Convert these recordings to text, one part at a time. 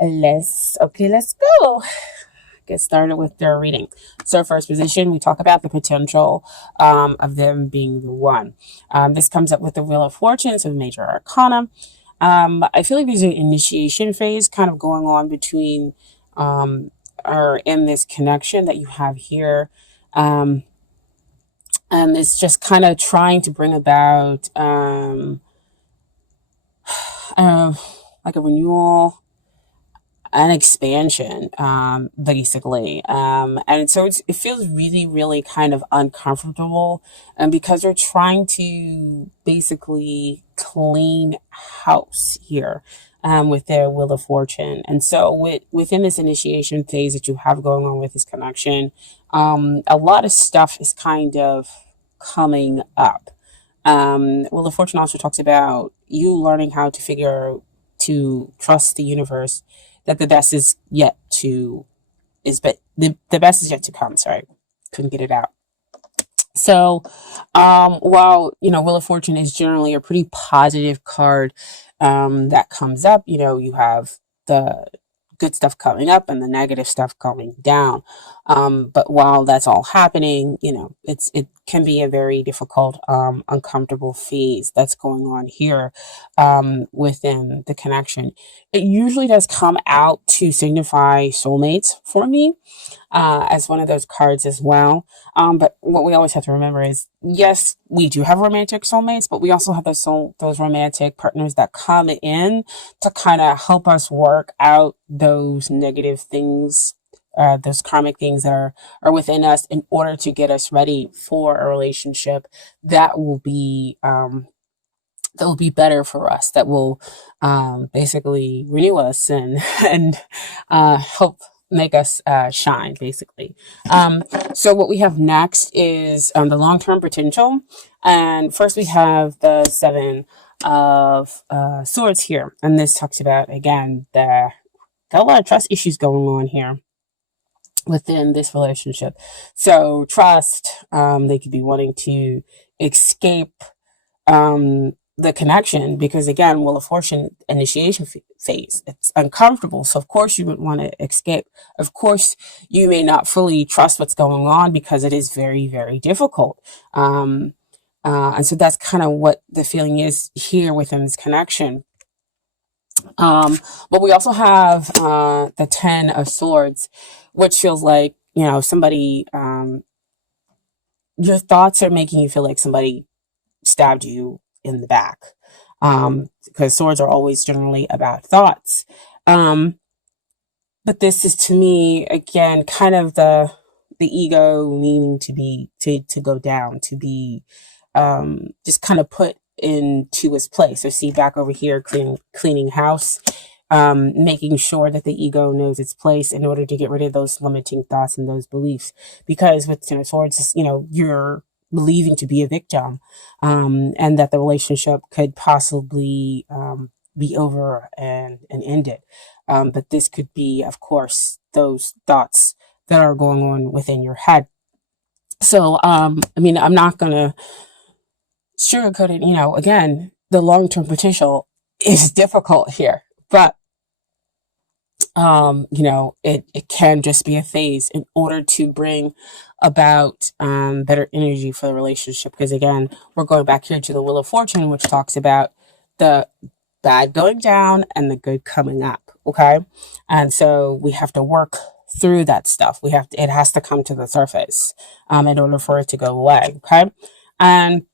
Let's go. Get started with their reading. So, first position, we talk about the potential of them being the one. This comes up with the Wheel of Fortune, so major arcana. I feel like there's an initiation phase kind of going on between or in this connection that you have here. And it's just kind of trying to bring about like a renewal, an expansion, basically. And so it feels really, really kind of uncomfortable. And because they're trying to basically clean house here. With their Wheel of Fortune. And so within this initiation phase that you have going on with this connection, a lot of stuff is kind of coming up. Wheel of Fortune also talks about you learning how to trust the universe, that the best is yet to but the best is yet to come. Sorry, couldn't get it out. So, while Wheel of Fortune is generally a pretty positive card, that comes up, you have the good stuff coming up and the negative stuff coming down. But while that's all happening, it can be a very difficult, uncomfortable phase that's going on here within the connection. It usually does come out to signify soulmates for me, as one of those cards as well. But what we always have to remember is, yes, we do have romantic soulmates, but we also have those romantic partners that come in to kind of help us work out those negative things, those karmic things that are within us in order to get us ready for a relationship that will be better for us, that will basically renew us and help make us shine, basically. So what we have next is the long-term potential. And first we have the Seven of Swords here. And this talks about, again, got a lot of trust issues going on here within this relationship. So trust, they could be wanting to escape the connection, because again, Wheel of Fortune initiation phase, it's uncomfortable. So of course you would want to escape. Of course you may not fully trust what's going on because it is very, very difficult. And so that's kind of what the feeling is here within this connection. But we also have the Ten of Swords, which feels like, somebody, your thoughts are making you feel like somebody stabbed you in the back, because swords are always generally about thoughts. But this is, to me, again, kind of the ego needing to go down, to be just kind of put into its place. So see, back over here, cleaning house, making sure that the ego knows its place in order to get rid of those limiting thoughts and those beliefs. Because with Ten of Swords, you're believing to be a victim, and that the relationship could possibly be over and ended. But this could be, of course, those thoughts that are going on within your head. So, I'm not going to sugarcoat it. Again, the long-term potential is difficult here, but it can just be a phase in order to bring about better energy for the relationship. Because again, we're going back here to the Wheel of Fortune, which talks about the bad going down and the good coming up. Okay. And so we have to work through that stuff. It has to come to the surface in order for it to go away. Okay. And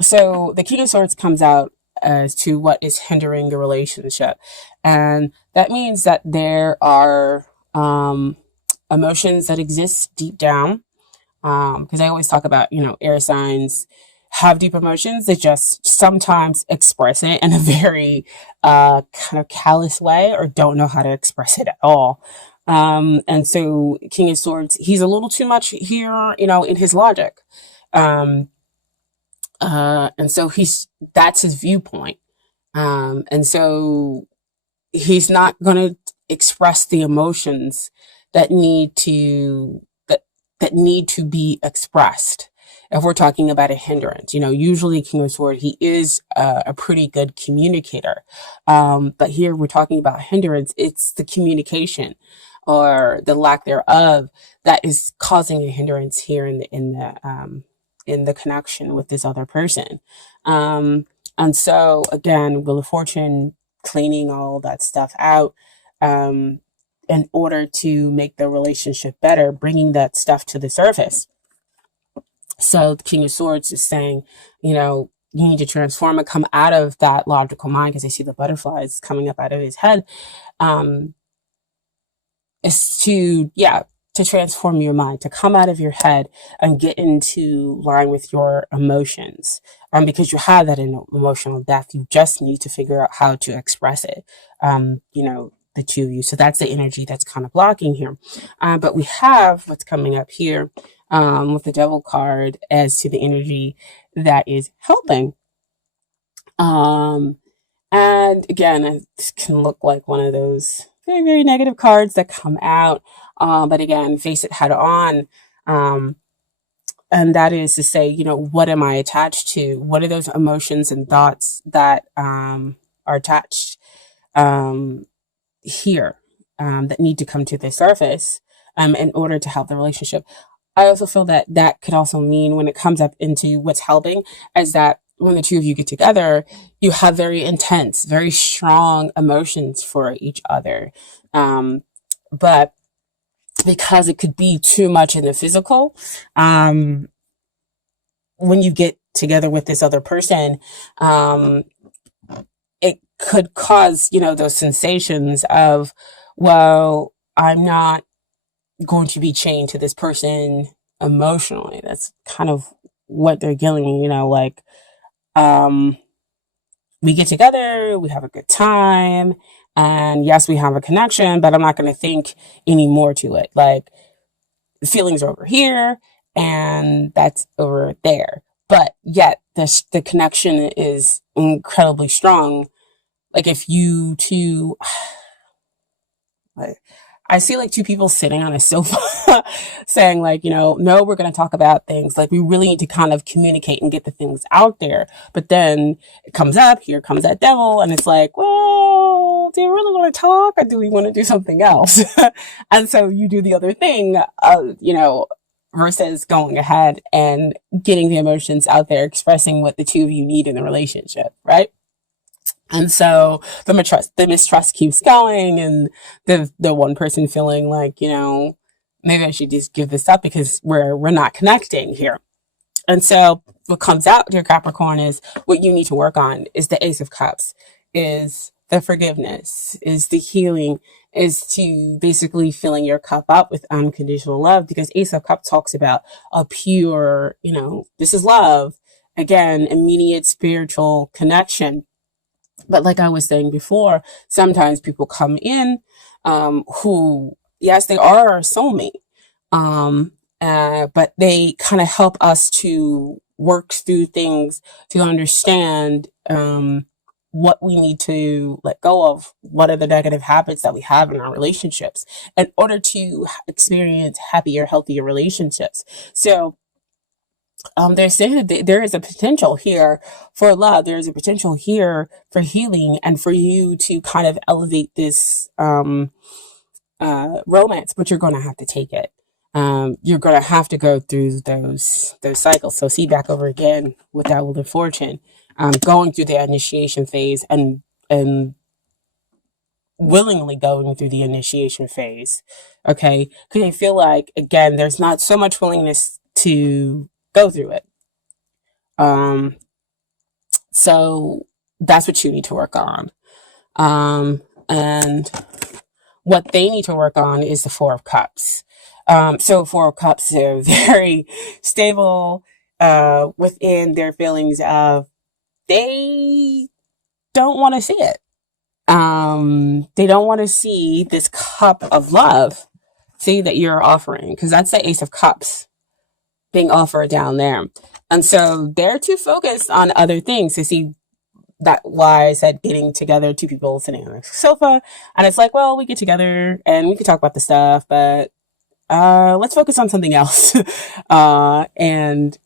so the King of Swords comes out as to what is hindering the relationship. And that means that there are emotions that exist deep down. Because I always talk about, air signs have deep emotions. They just sometimes express it in a very kind of callous way, or don't know how to express it at all. And so King of Swords, he's a little too much here, in his logic. And so that's his viewpoint. And so he's not going to express the emotions that need to be expressed. if we're talking about a hindrance. Usually King of Swords, he is a pretty good communicator. But here we're talking about hindrance. It's the communication or the lack thereof that is causing a hindrance here in the connection with this other person. And so again, Wheel of Fortune, cleaning all that stuff out, in order to make the relationship better, bringing that stuff to the surface. So the King of Swords is saying, you need to transform and come out of that logical mind, because I see the butterflies coming up out of his head. Is to transform your mind, to come out of your head and get into line with your emotions. Because you have that emotional depth, you just need to figure out how to express it. The two of you. So that's the energy that's kind of blocking here. But we have what's coming up here with the Devil card as to the energy that is helping. And again, it can look like one of those very, very negative cards that come out. But again, face it head on. And that is to say, what am I attached to? What are those emotions and thoughts that are attached here that need to come to the surface in order to help the relationship? I also feel that that could also mean, when it comes up into what's helping, is that when the two of you get together, you have very intense, very strong emotions for each other. But because it could be too much in the physical, when you get together with this other person, it could cause, those sensations of, well, I'm not going to be chained to this person emotionally. That's kind of what they're giving me, we get together, we have a good time, and yes, we have a connection, but I'm not going to think any more to it. Like, feelings are over here and that's over there. But yet the connection is incredibly strong. Like, if you two, like, I see like two people sitting on a sofa saying like, no, we're going to talk about things. Like, we really need to kind of communicate and get the things out there. But then it comes up, here comes that devil. And it's like, well, do you really want to talk, or do we want to do something else? And so you do the other thing, versus going ahead and getting the emotions out there, expressing what the two of you need in the relationship, right? And so the mistrust keeps going, and the one person feeling like, maybe I should just give this up because we're not connecting here. And so what comes out, dear Capricorn, is what you need to work on is the Ace of Cups, is the forgiveness, is the healing, is to basically filling your cup up with unconditional love, because Ace of Cups talks about a pure, this is love. Again, immediate spiritual connection. But like I was saying before, sometimes people come in who, yes, they are our soulmate, but they kind of help us to work through things, to understand what we need to let go of, what are the negative habits that we have in our relationships in order to experience happier, healthier relationships. So they're saying that there is a potential here for love. There is a potential here for healing, and for you to kind of elevate this romance, but you're going to have to take it. You're going to have to go through those cycles. So see, back over again with that Wheel of Fortune, going through the initiation phase and willingly going through the initiation phase. Okay, because I feel like, again, there's not so much willingness to go through it. So that's what you need to work on. And what they need to work on is the Four of Cups. So Four of Cups are very stable, within their feelings of, they don't want to see it. They don't want to see this cup of love, see, that you're offering, because that's the Ace of Cups being offered down there. And so they're too focused on other things to see that. Why I said getting together, two people sitting on a sofa, and it's like, well, we get together and we can talk about the stuff, but let's focus on something else. And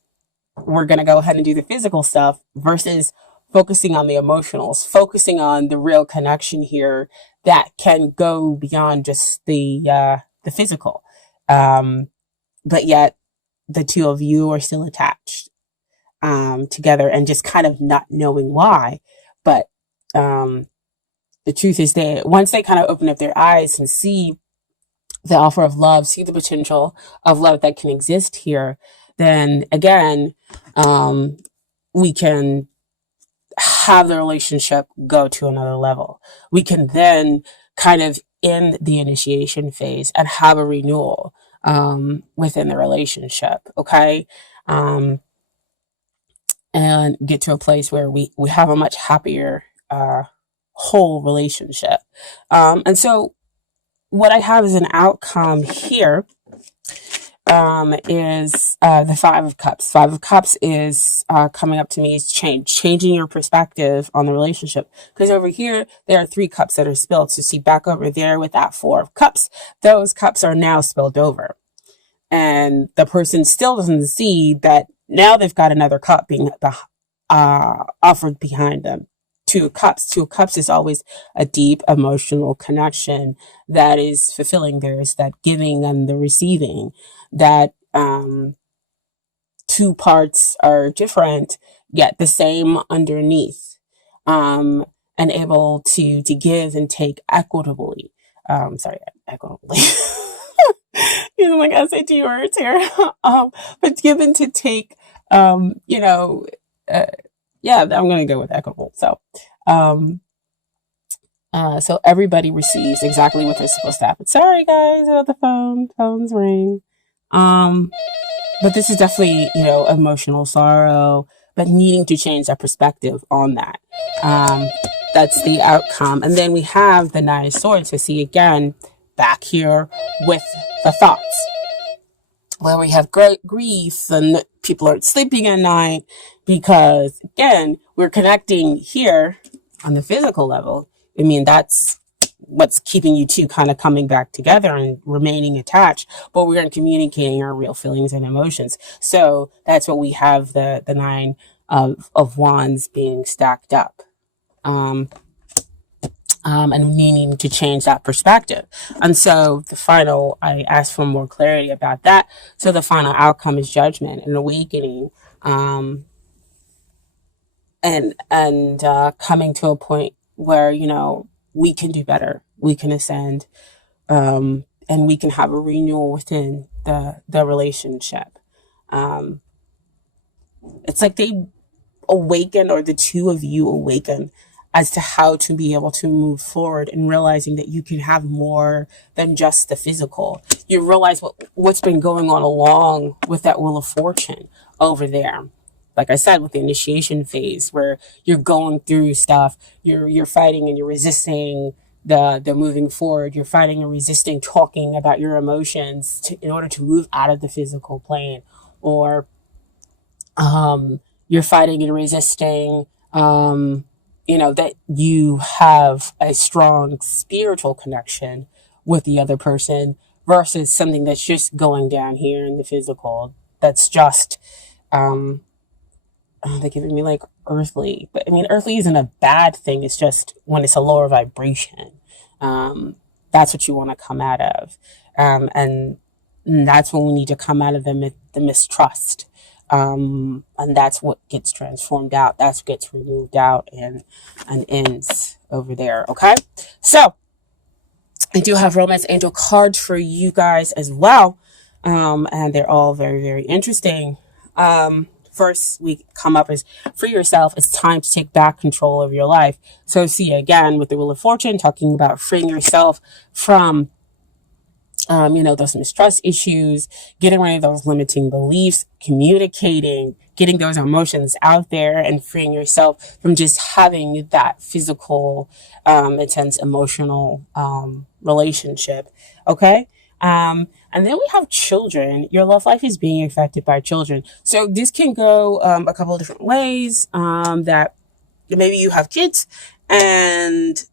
we're going to go ahead and do the physical stuff versus focusing on the emotionals, focusing on the real connection here that can go beyond just the physical. But yet the two of you are still attached together and just kind of not knowing why. But the truth is that once they kind of open up their eyes and see the offer of love, see the potential of love that can exist here, then again, we can have the relationship go to another level. We can then kind of end the initiation phase and have a renewal within the relationship. Okay. And get to a place where we have a much happier whole relationship. And so what I have as an outcome here is the Five of Cups. Five of Cups is coming up to me is changing your perspective on the relationship. Because over here, there are 3 cups that are spilled. So see back over there with that 4 of Cups, those cups are now spilled over. And the person still doesn't see that now they've got another cup being offered behind them. 2 cups. 2 cups is always a deep emotional connection that is fulfilling. There's that giving and the receiving. That 2 parts are different, yet the same underneath, and able to give and take equitably. Equitably. Using like SAT words here, but given to take, yeah, I'm going to go with equitable. So, so everybody receives exactly what they're supposed to happen. Sorry guys about the phones ring. But this is definitely, emotional sorrow, but needing to change that perspective on that. That's the outcome. And then we have the Nine of Swords to see again back here with the thoughts, where we have great grief and people aren't sleeping at night because, again, we're connecting here on the physical level. I mean, that's what's keeping you two kind of coming back together and remaining attached, but we're communicating our real feelings and emotions. So that's what we have the Nine of Wands being stacked up. And needing to change that perspective. And so I asked for more clarity about that. So the final outcome is judgment and awakening, and coming to a point where, we can do better, we can ascend, and we can have a renewal within the relationship. It's like they awaken, or the two of you awaken as to how to be able to move forward and realizing that you can have more than just the physical. You realize what's been going on along with that Wheel of Fortune over there. Like I said, with the initiation phase, where you're going through stuff, you're fighting and you're resisting the moving forward. You're fighting and resisting talking about your emotions in order to move out of the physical plane, or you're fighting and resisting, that you have a strong spiritual connection with the other person versus something that's just going down here in the physical. That's just, they're giving me like earthly, but I mean, earthly isn't a bad thing. It's just when it's a lower vibration, that's what you want to come out of. And that's when we need to come out of the mistrust. And that's what gets transformed out. That's what gets removed out and ends over there. Okay. So I do have Romance Angel cards for you guys as well. And they're all very, very interesting. First we come up as free yourself. It's time to take back control of your life. So see, again, with the Wheel of Fortune, talking about freeing yourself from those mistrust issues, getting rid of those limiting beliefs, communicating, getting those emotions out there, and freeing yourself from just having that physical, intense emotional relationship. Okay. And then we have children. Your love life is being affected by children. So this can go a couple of different ways. That maybe you have kids and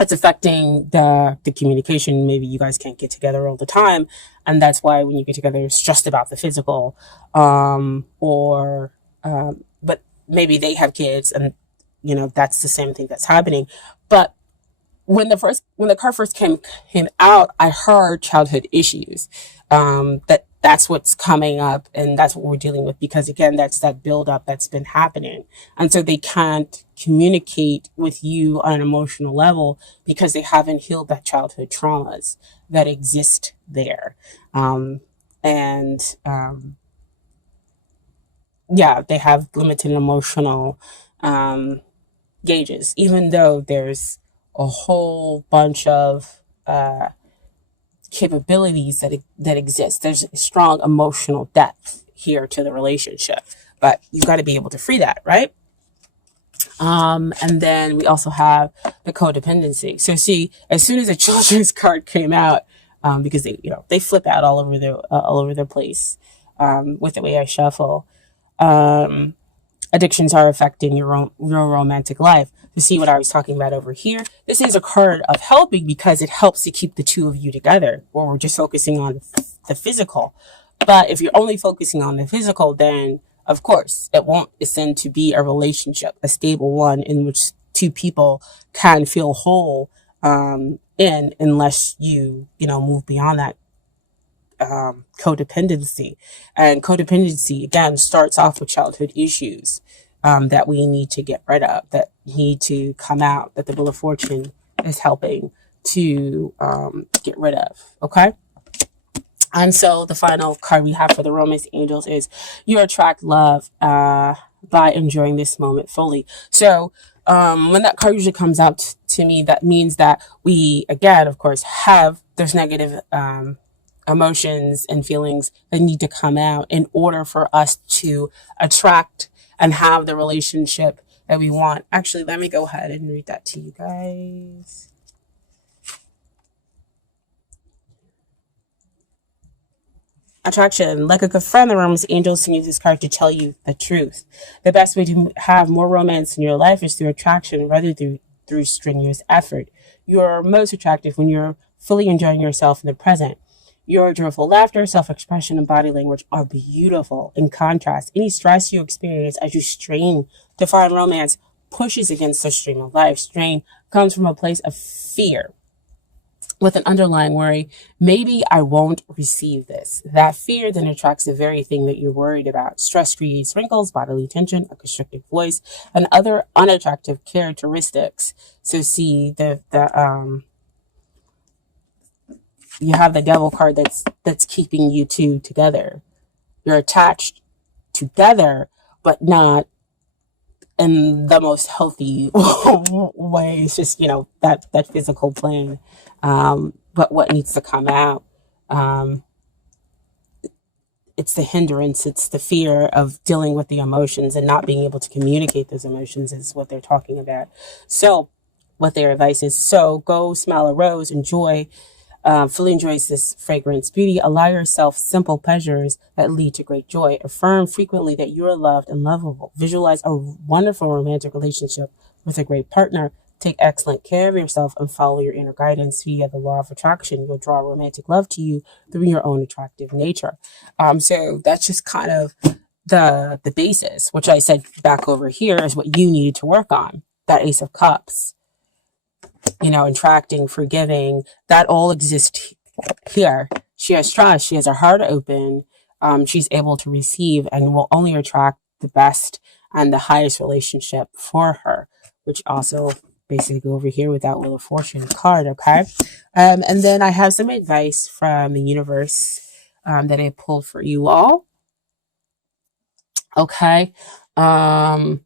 it's affecting the communication. Maybe you guys can't get together all the time, and that's why when you get together, it's just about the physical, or but maybe they have kids, and that's the same thing that's happening. But when the car first came out, I heard childhood issues. That's what's coming up, and that's what we're dealing with, because again, that's that buildup that's been happening, and so they can't communicate with you on an emotional level because they haven't healed that childhood traumas that exist there, and yeah, they have limited emotional um, gauges, even though there's a whole bunch of capabilities that exist. There's a strong emotional depth here to the relationship, but you got to be able to free that, right? And then we also have the codependency. So see, as soon as a children's card came out, because they flip out all over the place with the way I shuffle. Um, Addictions are affecting your romantic life. To see what I was talking about over here, this is a card of helping because it helps to keep the two of you together, or we're just focusing on the physical. But if you're only focusing on the physical, then of course it won't ascend to be a relationship, a stable one in which two people can feel whole, in unless you move beyond that codependency. And codependency, again, starts off with childhood issues that we need to get rid of, that need to come out, that the Wheel of Fortune is helping to get rid of. Okay? And so the final card we have for the Romance Angels is you attract love by enjoying this moment fully. So when that card usually comes out to me, that means that we, again, of course, have those negative emotions and feelings that need to come out in order for us to attract and have the relationship that we want. Actually, let me go ahead and read that to you guys. Attraction. Like a good friend, the Romance Angels send you this card to tell you the truth. The best way to have more romance in your life is through attraction rather than through strenuous effort. You're most attractive when you're fully enjoying yourself in the present. Your joyful laughter, self-expression, and body language are beautiful. In contrast, any stress you experience as you strain to find romance pushes against the stream of life. Strain comes from a place of fear with an underlying worry, maybe I won't receive this. That fear then attracts the very thing that you're worried about. Stress creates wrinkles, bodily tension, a constricted voice, and other unattractive characteristics. So see you have the devil card that's keeping you two together. You're attached together, but not in the most healthy way. It's just that physical plane. But what needs to come out? Um, it's the hindrance. It's the fear of dealing with the emotions and not being able to communicate those emotions is what they're talking about. So, what their advice is: so go smell a rose, enjoy. Fully enjoys this fragrance beauty. Allow yourself simple pleasures that lead to great joy. Affirm frequently that you are loved and lovable. Visualize a wonderful romantic relationship with a great partner. Take excellent care of yourself and follow your inner guidance via the law of attraction. You'll draw romantic love to you through your own attractive nature. So that's just kind of the basis, which I said back over here is what you needed to work on. That Ace of Cups. Attracting, forgiving, that all exists here. She has trust. She has her heart open. She's able to receive and will only attract the best and the highest relationship for her, which also basically go over here with that Wheel of Fortune card, okay? And then I have some advice from the universe that I pulled for you all, okay? And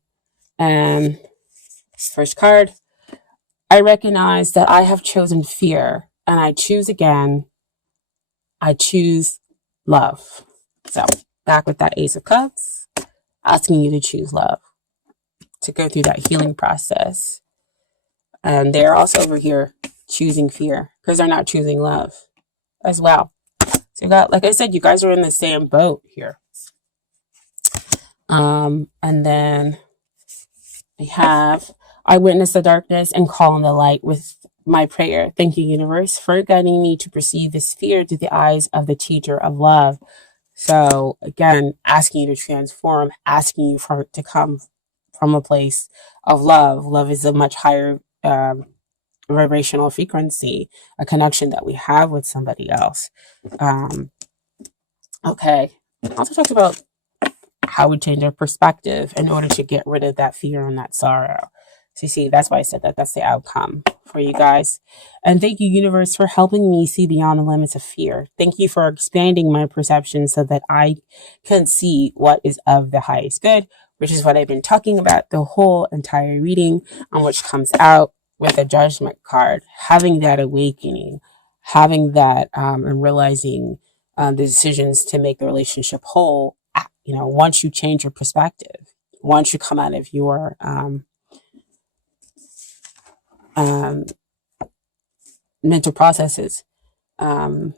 first card, I recognize that I have chosen fear and I choose again. I choose love. So back with that Ace of Cups, asking you to choose love, to go through that healing process. And they're also over here choosing fear because they're not choosing love as well. So you got, like I said, you guys are in the same boat here. And then we have, I witness the darkness and call on the light with my prayer. Thank you, universe, for guiding me to perceive this fear through the eyes of the teacher of love. So again, asking you to transform, asking you for to come from a place of love. Love is a much higher vibrational frequency, a connection that we have with somebody else. Um, okay. Also talked about how we change our perspective in order to get rid of that fear and that sorrow. So you see, that's why I said that that's the outcome for you guys. And thank you, universe, for helping me see beyond the limits of fear. Thank you for expanding my perception so that I can see what is of the highest good, which is what I've been talking about the whole entire reading, on which comes out with a judgment card, having that awakening, having that and realizing the decisions to make the relationship whole. Once you change your perspective, once you come out of your mental processes, um,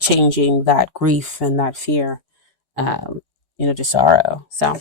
changing that grief and that fear, to sorrow. So